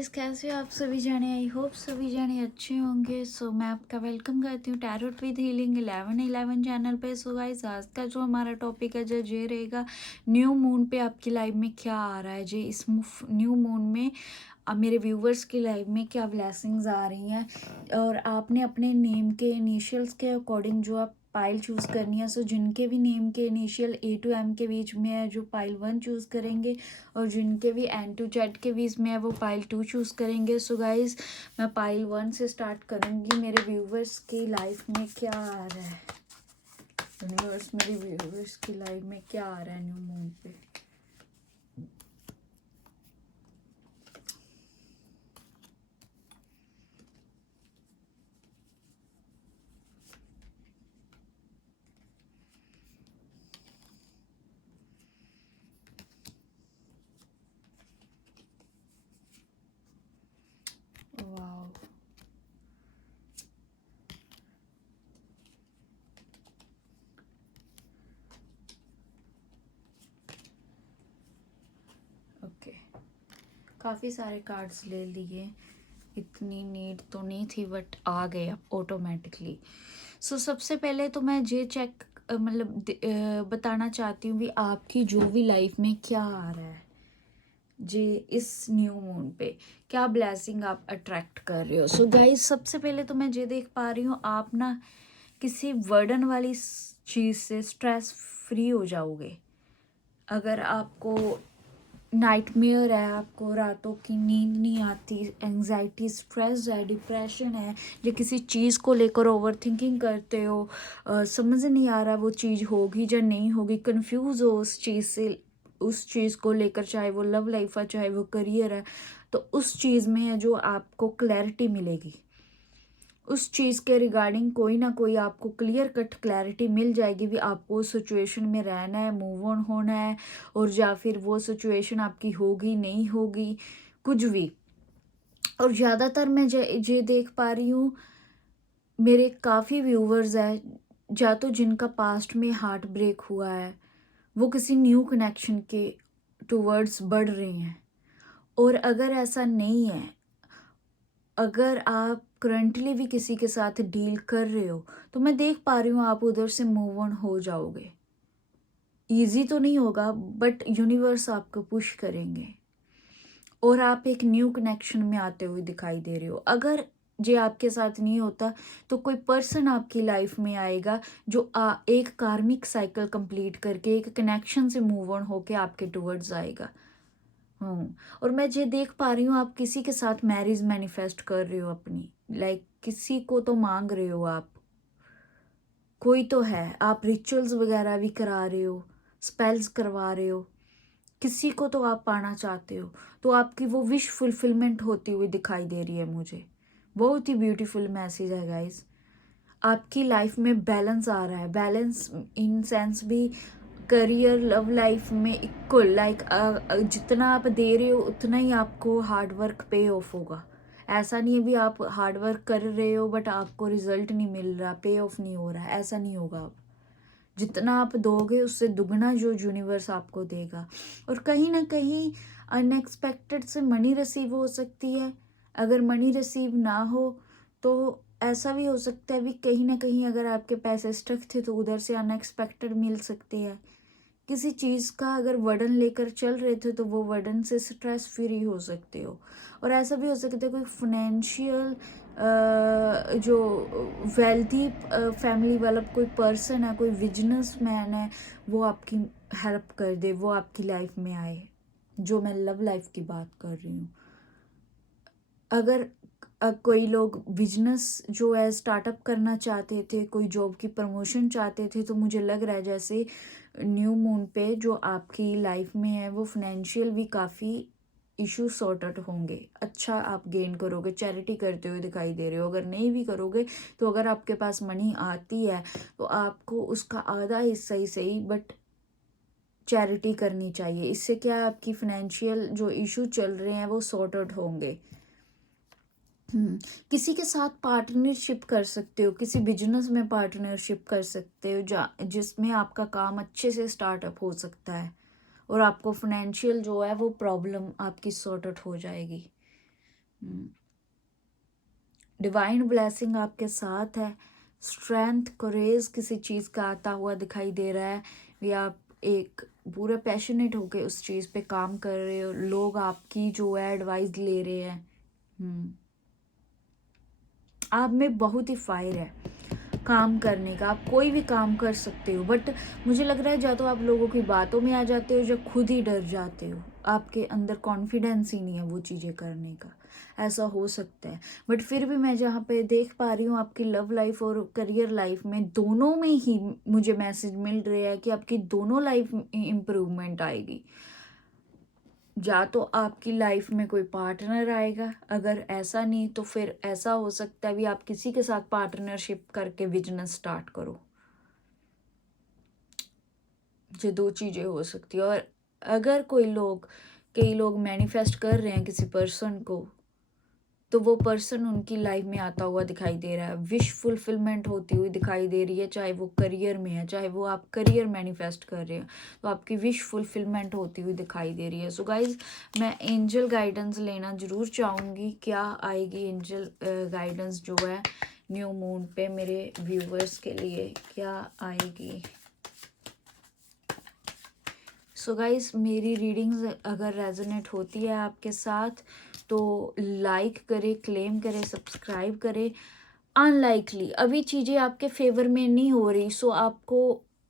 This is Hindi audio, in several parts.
गाइस, कैसे हो आप सभी जाने। आई होप सभी जाने अच्छे होंगे। सो मैं आपका वेलकम करती हूँ टैरोट विद हीलिंग 1111 चैनल पे। सो गाइस, आज का जो हमारा टॉपिक है जो ये रहेगा, न्यू मून पे आपकी लाइफ में क्या आ रहा है जी। इस न्यू मून में अब मेरे व्यूवर्स की लाइफ में क्या ब्लेसिंग्स आ रही हैं, और आपने अपने नेम के इनिशियल्स के अकॉर्डिंग जो आप पाइल चूज़ करनी है। सो जिनके भी नेम के इनिशियल A to M के बीच में है जो पाइल 1 चूज़ करेंगे, और जिनके भी N to Z के बीच में है वो पाइल 2 चूज़ करेंगे। सो गाइज, मैं पाइल 1 से स्टार्ट करूँगी। मेरे व्यूवर्स की लाइफ में क्या आ रहा है, यूनिवर्स मेरे व्यूवर्स की लाइफ में क्या आ रहा है न्यू मून पे। वाओ, ओके, काफ़ी सारे कार्ड्स ले लिए। इतनी नीड तो नहीं थी बट आ गए अब ऑटोमेटिकली। सो सबसे पहले तो मैं ये चेक बताना चाहती हूँ भी आपकी जो भी लाइफ में क्या आ रहा है जी इस न्यू मून पे, क्या ब्लेसिंग आप अट्रैक्ट कर रहे हो। सो गाइस, सबसे पहले तो मैं ये देख पा रही हूँ आप ना किसी वर्डन वाली चीज़ से स्ट्रेस फ्री हो जाओगे। अगर आपको नाइटमेयर है, आपको रातों की नींद नहीं आती, एंजाइटी, स्ट्रेस है, डिप्रेशन है, या किसी चीज़ को लेकर ओवर थिंकिंग करते हो, समझ नहीं आ रहा वो चीज़ होगी या नहीं होगी, कंफ्यूज हो उस चीज़ से, उस चीज़ को लेकर, चाहे वो लव लाइफ है चाहे वो करियर है, तो उस चीज़ में है जो आपको क्लैरिटी मिलेगी। उस चीज़ के रिगार्डिंग कोई ना कोई आपको क्लियर कट क्लैरिटी मिल जाएगी भी आपको उस सिचुएशन में रहना है, मूव ऑन होना है, और या फिर वो सिचुएशन आपकी होगी नहीं होगी, कुछ भी। और ज़्यादातर मैं ये देख पा रही हूँ, मेरे काफ़ी व्यूवर्स हैं या तो जिनका पास्ट में हार्ट ब्रेक हुआ है, वो किसी न्यू कनेक्शन के टूवर्ड्स बढ़ रहे हैं। और अगर ऐसा नहीं है, अगर आप करंटली भी किसी के साथ डील कर रहे हो, तो मैं देख पा रही हूँ आप उधर से मूव ऑन हो जाओगे। ईजी तो नहीं होगा बट यूनिवर्स आपको पुश करेंगे और आप एक न्यू कनेक्शन में आते हुए दिखाई दे रहे हो। अगर ये आपके साथ नहीं होता तो कोई पर्सन आपकी लाइफ में आएगा जो एक कार्मिक साइकिल कंप्लीट करके एक कनेक्शन से मूव ऑन होके आपके टुवर्ड्स आएगा। और मैं ये देख पा रही हूँ आप किसी के साथ मैरिज मैनिफेस्ट कर रहे हो अपनी, लाइक किसी को तो मांग रहे हो आप, कोई तो है, आप रिचुअल्स वगैरह भी करा रहे हो, स्पेल्स करवा रहे हो, किसी को तो आप पाना चाहते हो, तो आपकी वो विश फुलफिलमेंट होती हुई दिखाई दे रही है मुझे। बहुत ही ब्यूटीफुल मैसेज है गाइस। आपकी लाइफ में बैलेंस आ रहा है, बैलेंस इन सेंस भी करियर लव लाइफ में इक्वल, लाइक जितना आप दे रहे हो उतना ही आपको हार्ड वर्क पे ऑफ होगा। ऐसा नहीं है भी आप हार्ड वर्क कर रहे हो बट आपको रिजल्ट नहीं मिल रहा, पे ऑफ नहीं हो रहा है, ऐसा नहीं होगा। आप जितना आप दोगे उससे दुगना जो यूनिवर्स आपको देगा। और कहीं ना कहीं अनएक्सपेक्टेड से मनी रिसीव हो सकती है। अगर मनी रिसीव ना हो तो ऐसा भी हो सकता है भी कहीं ना कहीं अगर आपके पैसे स्टक थे तो उधर से अनएक्सपेक्टेड मिल सकते हैं। किसी चीज़ का अगर वर्डन लेकर चल रहे थे तो वो वर्डन से स्ट्रेस फ्री हो सकते हो। और ऐसा भी हो सकता है कोई फाइनेंशियल जो वेल्थी फैमिली वाला कोई पर्सन है, कोई बिजनेस मैन है, वो आपकी हेल्प कर दे, वो आपकी लाइफ में आए, जो मैं लव लाइफ की बात कर रही हूँ। अगर कोई लोग बिजनेस जो है स्टार्टअप करना चाहते थे, कोई जॉब की प्रमोशन चाहते थे, तो मुझे लग रहा है जैसे न्यू मून पे जो आपकी लाइफ में है वो फाइनेंशियल भी काफ़ी इशू सॉर्ट आउट होंगे। अच्छा आप गेन करोगे, चैरिटी करते हुए दिखाई दे रहे हो। अगर नहीं भी करोगे तो अगर आपके पास मनी आती है तो आपको उसका आधा हिस्सा ही सही बट चैरिटी करनी चाहिए। इससे क्या है, आपकी फाइनेंशियल जो इशू चल रहे हैं वो सॉर्ट आउट होंगे। किसी के साथ पार्टनरशिप कर सकते हो, किसी बिजनेस में पार्टनरशिप कर सकते हो जिसमें आपका काम अच्छे से स्टार्टअप हो सकता है और आपको फाइनेंशियल जो है वो प्रॉब्लम आपकी सॉर्ट आउट हो जाएगी। डिवाइन ब्लेसिंग आपके साथ है, स्ट्रेंथ करेज किसी चीज़ का आता हुआ दिखाई दे रहा है, या आप एक पूरा पैशनेट होके उस चीज़ पे काम कर रहे हो, लोग आपकी जो है एडवाइस ले रहे हैं। आप में बहुत ही फायर है काम करने का, आप कोई भी काम कर सकते हो, बट मुझे लग रहा है या तो आप लोगों की बातों में आ जाते हो या खुद ही डर जाते हो, आपके अंदर कॉन्फिडेंस ही नहीं है वो चीज़ें करने का, ऐसा हो सकता है। बट फिर भी मैं जहाँ पे देख पा रही हूँ आपकी लव लाइफ और करियर लाइफ में दोनों में ही मुझे मैसेज मिल रहा है कि आपकी दोनों लाइफ में इम्प्रूवमेंट आएगी। या तो आपकी लाइफ में कोई पार्टनर आएगा, अगर ऐसा नहीं तो फिर ऐसा हो सकता है भी आप किसी के साथ पार्टनरशिप करके बिजनेस स्टार्ट करो। ये दो चीज़ें हो सकती है। और अगर कई लोग मैनिफेस्ट कर रहे हैं किसी पर्सन को, तो वो पर्सन उनकी लाइफ में आता हुआ दिखाई दे रहा है, विश फुलफिलमेंट होती हुई दिखाई दे रही है, चाहे वो करियर में है, चाहे वो आप करियर मैनिफेस्ट कर रहे हो तो आपकी विश फुलफिलमेंट होती हुई दिखाई दे रही है। सो गाइज, मैं एंजल गाइडेंस लेना ज़रूर चाहूँगी, क्या आएगी एंजल गाइडेंस जो है न्यू मून पे मेरे व्यूवर्स के लिए, क्या आएगी। सो गाइस, मेरी रीडिंग्स अगर रेजोनेट होती है आपके साथ तो लाइक करें, क्लेम करें, सब्सक्राइब करें। अनलाइकली अभी चीज़ें आपके फेवर में नहीं हो रही, सो आपको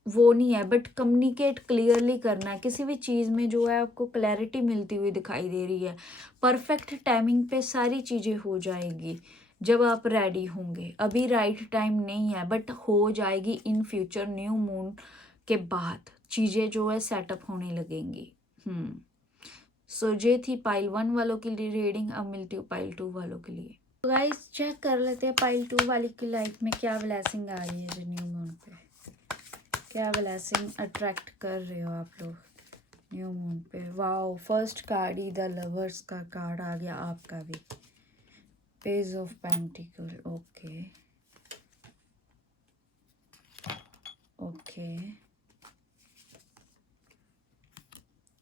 वो नहीं है, बट कम्युनिकेट क्लियरली करना है। किसी भी चीज़ में जो है आपको क्लैरिटी मिलती हुई दिखाई दे रही है। परफेक्ट टाइमिंग पे सारी चीज़ें हो जाएगी जब आप रेडी होंगे। अभी राइट टाइम नहीं है, बट हो जाएगी इन फ्यूचर। न्यू मून के बाद चीज़ें जो है सेटअप होने लगेंगी। सो ये थी पाइल 1 वालों के लिए रीडिंग। अब मिलती हूँ पाइल 2 वालों के लिए। तो गाइस, चेक कर लेते हैं पाइल 2 वाली की लाइफ में क्या ब्लेसिंग आ रही है न्यू मून पे। क्या ब्लेसिंग अट्रैक्ट कर रहे हो आप लोग न्यू मून पे। Wow, first card he the lovers का कार्ड आ गया आपका भी। Page of pentacle, okay okay.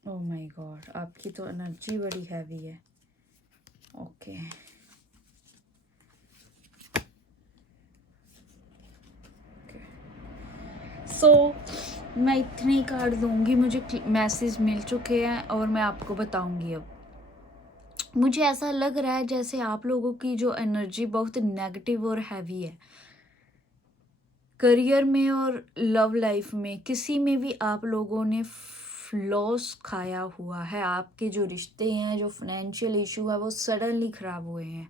Oh my God, आपकी तो एनर्जी बड़ी हैवी है। ओके सो मैं इतने कार्ड दूंगी, मुझे मैसेज मिल चुके हैं और मैं आपको बताऊंगी। अब मुझे ऐसा लग रहा है जैसे आप लोगों की जो एनर्जी बहुत नेगेटिव और हैवी है करियर में और लव लाइफ में, किसी में भी आप लोगों ने लॉस खाया हुआ है। आपके जो रिश्ते हैं, जो फाइनेंशियल इशू है, वो सडनली ख़राब हुए हैं।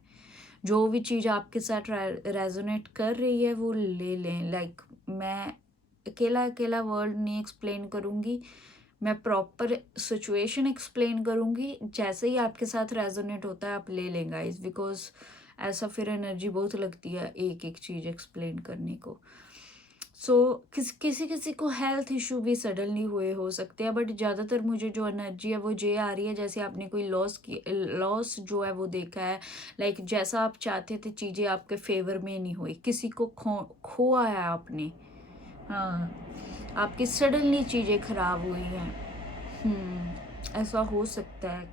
जो भी चीज़ आपके साथ रेजोनेट कर रही है वो ले लें। लाइक मैं अकेला वर्ड नहीं एक्सप्लेन करूँगी, मैं प्रॉपर सिचुएशन एक्सप्लेन करूँगी। जैसे ही आपके साथ रेजोनेट होता है आप ले लें गाइस, बिकॉज ऐसा फिर एनर्जी बहुत लगती है एक एक चीज़ एक्सप्लेन करने को। सो किसी किसी को हेल्थ इशू भी सडनली हुए हो सकते हैं, बट ज़्यादातर मुझे जो एनर्जी है वो ये आ रही है जैसे आपने कोई लॉस जो है वो देखा है। लाइक जैसा आप चाहते थे चीज़ें आपके फेवर में नहीं हुई, किसी को खोया है आपने। हाँ, आपकी सडनली चीज़ें खराब हुई हैं। ऐसा हो सकता है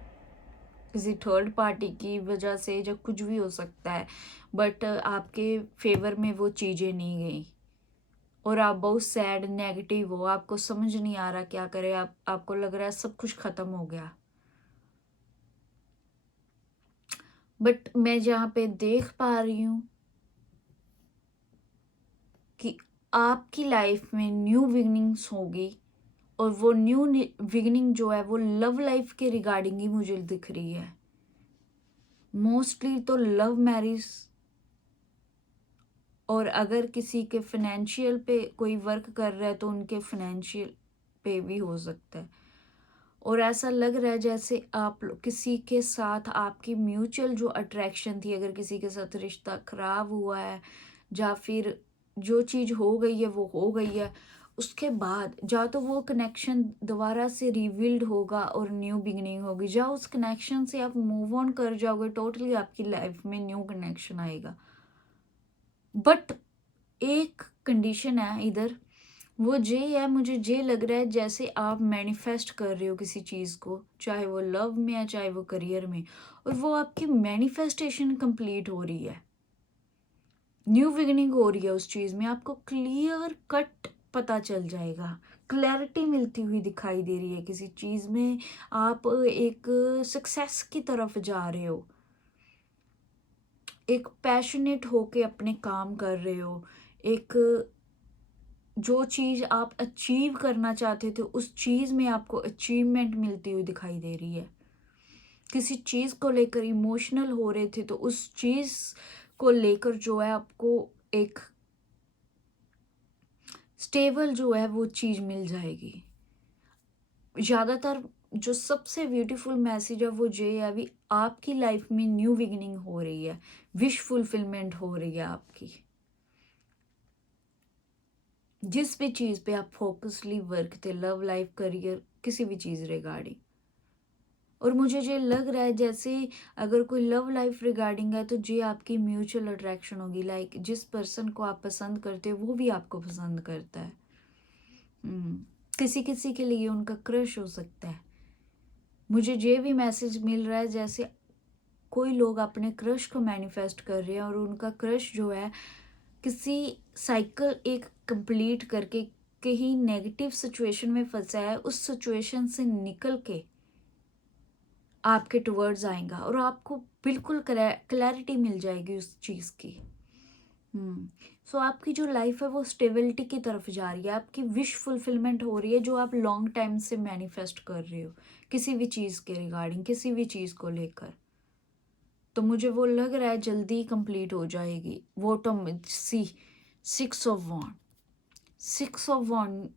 किसी थर्ड पार्टी की वजह से, जो कुछ भी हो सकता है, बट आपके फेवर में वो चीज़ें नहीं गई और आप बहुत सैड नेगेटिव हो। आपको समझ नहीं आ रहा क्या करे, आपको लग रहा है सब कुछ खत्म हो गया। बट मैं जहाँ पे देख पा रही हूँ कि आपकी लाइफ में न्यू बिगनिंग्स होगी, और वो न्यू बिगनिंग जो है वो लव लाइफ के रिगार्डिंग ही मुझे दिख रही है। मोस्टली तो लव मैरिज, और अगर किसी के फाइनेंशियल पे कोई वर्क कर रहा है तो उनके फाइनेंशियल पे भी हो सकता है। और ऐसा लग रहा है जैसे आप किसी के साथ आपकी म्यूचुअल जो अट्रैक्शन थी, अगर किसी के साथ रिश्ता खराब हुआ है या फिर जो चीज़ हो गई है वो हो गई है, उसके बाद या तो वो कनेक्शन दोबारा से रिबिल्ड होगा और न्यू बिगनिंग होगी, या उस कनेक्शन से आप मूव ऑन कर जाओगे, टोटली आपकी लाइफ में न्यू कनेक्शन आएगा। बट एक कंडीशन है इधर, वो जे है, मुझे जे लग रहा है जैसे आप मैनिफेस्ट कर रहे हो किसी चीज़ को, चाहे वो लव में है चाहे वो करियर में, और वो आपकी मैनिफेस्टेशन कंप्लीट हो रही है, न्यू बिगिनिंग हो रही है उस चीज़ में, आपको क्लियर कट पता चल जाएगा, क्लैरिटी मिलती हुई दिखाई दे रही है किसी चीज़ में, आप एक सक्सेस की तरफ जा रहे हो, एक पैशनेट होके अपने काम कर रहे हो, एक जो चीज़ आप अचीव करना चाहते थे उस चीज़ में आपको अचीवमेंट मिलती हुई दिखाई दे रही है, किसी चीज़ को लेकर इमोशनल हो रहे थे तो उस चीज़ को लेकर जो है आपको एक स्टेबल जो है वो चीज़ मिल जाएगी। ज़्यादातर जो सबसे ब्यूटीफुल मैसेज है वो ये है, अभी आपकी लाइफ में न्यू बिगिनिंग हो रही है, विश फुलफिलमेंट हो रही है आपकी, जिस भी चीज़ पे आप फोकसली वर्क थे, लव लाइफ करियर किसी भी चीज़ रिगार्डिंग। और मुझे ये लग रहा है जैसे अगर कोई लव लाइफ रिगार्डिंग है तो ये आपकी म्यूचुअल अट्रैक्शन होगी, लाइक जिस पर्सन को आप पसंद करते हो वो भी आपको पसंद करता है। किसी किसी के लिए उनका क्रश हो सकता है। मुझे ये भी मैसेज मिल रहा है जैसे कोई लोग अपने क्रश को मैनिफेस्ट कर रहे हैं और उनका क्रश जो है किसी साइकिल एक कंप्लीट करके कहीं नेगेटिव सिचुएशन में फंसा है, उस सिचुएशन से निकल के आपके टुवर्ड्स आएगा और आपको बिल्कुल क्लैरिटी मिल जाएगी उस चीज़ की। सो आपकी जो लाइफ है वो स्टेबिलिटी की तरफ जा रही है, आपकी विश फुलफिलमेंट हो रही है जो आप लॉन्ग टाइम से मैनिफेस्ट कर रहे हो किसी भी चीज़ के रिगार्डिंग, किसी भी चीज़ को लेकर। तो मुझे वो लग रहा है जल्दी कंप्लीट हो जाएगी वो। तो see 6 of 1, 6 of 1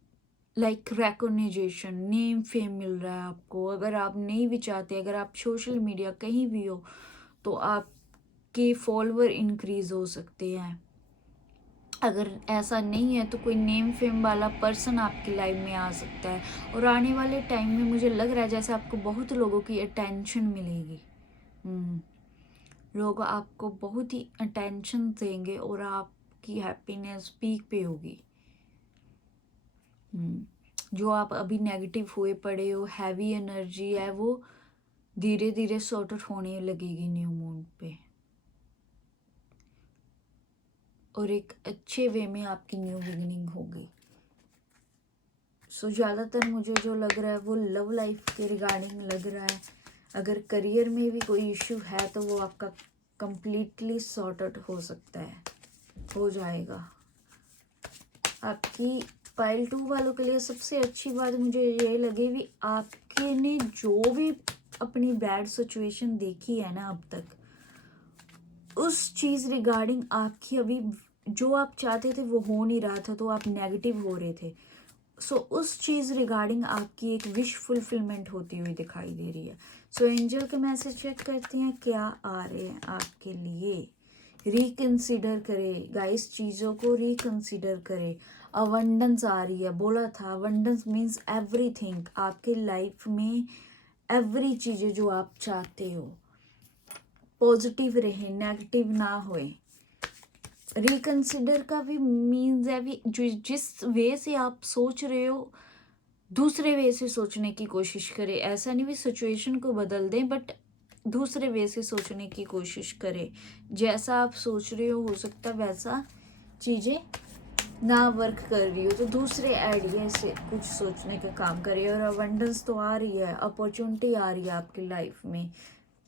like recognition, name fame मिल रहा है आपको। अगर आप नहीं भी चाहते, अगर आप सोशल मीडिया कहीं भी हो तो आपके फॉलोअर इंक्रीज हो सकते हैं। अगर ऐसा नहीं है तो कोई नेम फेम वाला पर्सन आपकी लाइफ में आ सकता है और आने वाले टाइम में मुझे लग रहा है जैसे आपको बहुत लोगों की अटेंशन मिलेगी। लोग आपको बहुत ही अटेंशन देंगे और आपकी हैप्पीनेस पीक पे होगी। जो आप अभी नेगेटिव हुए पड़े हो, हैवी एनर्जी है, वो धीरे धीरे सॉर्ट आउट होने लगेगी न्यू मून पे और एक अच्छे वे में आपकी न्यू बिगिनिंग होगी। सो ज़्यादातर मुझे जो लग रहा है वो लव लाइफ के रिगार्डिंग लग रहा है। अगर करियर में भी कोई इशू है तो वो आपका कंप्लीटली सॉर्ट आउट हो सकता है, हो जाएगा। आपकी पाइल 2 वालों के लिए सबसे अच्छी बात मुझे ये लगी भी, आपके ने जो भी अपनी बैड सिचुएशन देखी है ना अब तक, उस चीज़ रिगार्डिंग आपकी अभी जो आप चाहते थे वो हो नहीं रहा था तो आप नेगेटिव हो रहे थे। सो उस चीज़ रिगार्डिंग आपकी एक विश फुलफिलमेंट होती हुई दिखाई दे रही है। सो एंजल के मैसेज चेक करते हैं क्या आ रहे हैं आपके लिए। रिकंसीडर करें गाइस, चीज़ों को रिकंसीडर करें। अबंडेंस आ रही है, बोला था अबंडेंस मीन्स एवरीथिंग आपके लाइफ में, एवरी चीज़ें जो आप चाहते हो पॉजिटिव रहे, नेगेटिव ना होए। रिकंसिडर का भी मीन्स है भी जिस वे से आप सोच रहे हो दूसरे वे से सोचने की कोशिश करें। ऐसा नहीं भी सिचुएशन को बदल दें, बट दूसरे वे से सोचने की कोशिश करें। जैसा आप सोच रहे हो सकता है वैसा चीज़ें ना वर्क कर रही हो तो दूसरे आइडिया से कुछ सोचने का काम करें। और अबंडेंस तो आ रही है, अपॉर्चुनिटी आ रही है आपकी लाइफ में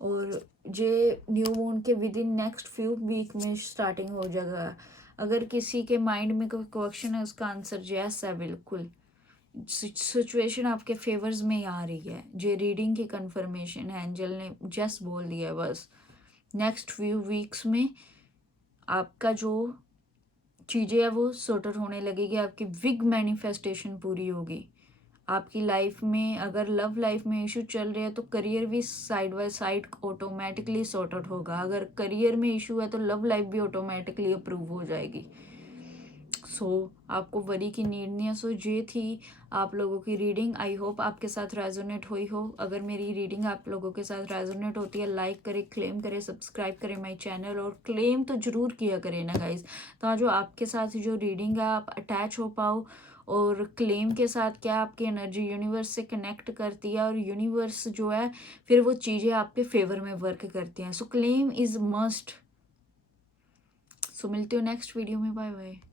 और ये न्यू मून के within next few week में स्टार्टिंग हो जाएगा। अगर किसी के माइंड में कोई क्वेश्चन है उसका आंसर यस है, बिल्कुल सिचुएशन आपके फेवर्स में ही आ रही है। जो रीडिंग की कंफर्मेशन है, एंजल ने जस्ट बोल दिया है बस नेक्स्ट फ्यू वीक्स में आपका जो चीज़ें है वो सॉर्ट आउट होने लगेगी, आपकी बिग मैनिफेस्टेशन पूरी होगी आपकी लाइफ में। अगर लव लाइफ में इशू चल रहे हैं तो करियर भी side by side automatically sort out होगा। अगर करियर में इशू है तो लव लाइफ भी ऑटोमेटिकली अप्रूव हो जाएगी। आपको वरी की नीड नहीं है। ये थी आप लोगों की रीडिंग। आई होप आपके साथ रेजोनेट हुई हो। अगर मेरी रीडिंग आप लोगों के साथ रेजोनेट होती है, लाइक करें, क्लेम करें, सब्सक्राइब करें माय चैनल, और क्लेम तो ज़रूर किया करें ना गाइज, तो जो आपके साथ जो रीडिंग है आप अटैच हो पाओ और क्लेम के साथ क्या आपकी एनर्जी यूनिवर्स से कनेक्ट करती है और यूनिवर्स जो है फिर वो चीज़ें आपके फेवर में वर्क करती हैं। So claim is must. So मिलती हूँ नेक्स्ट वीडियो में। Bye bye.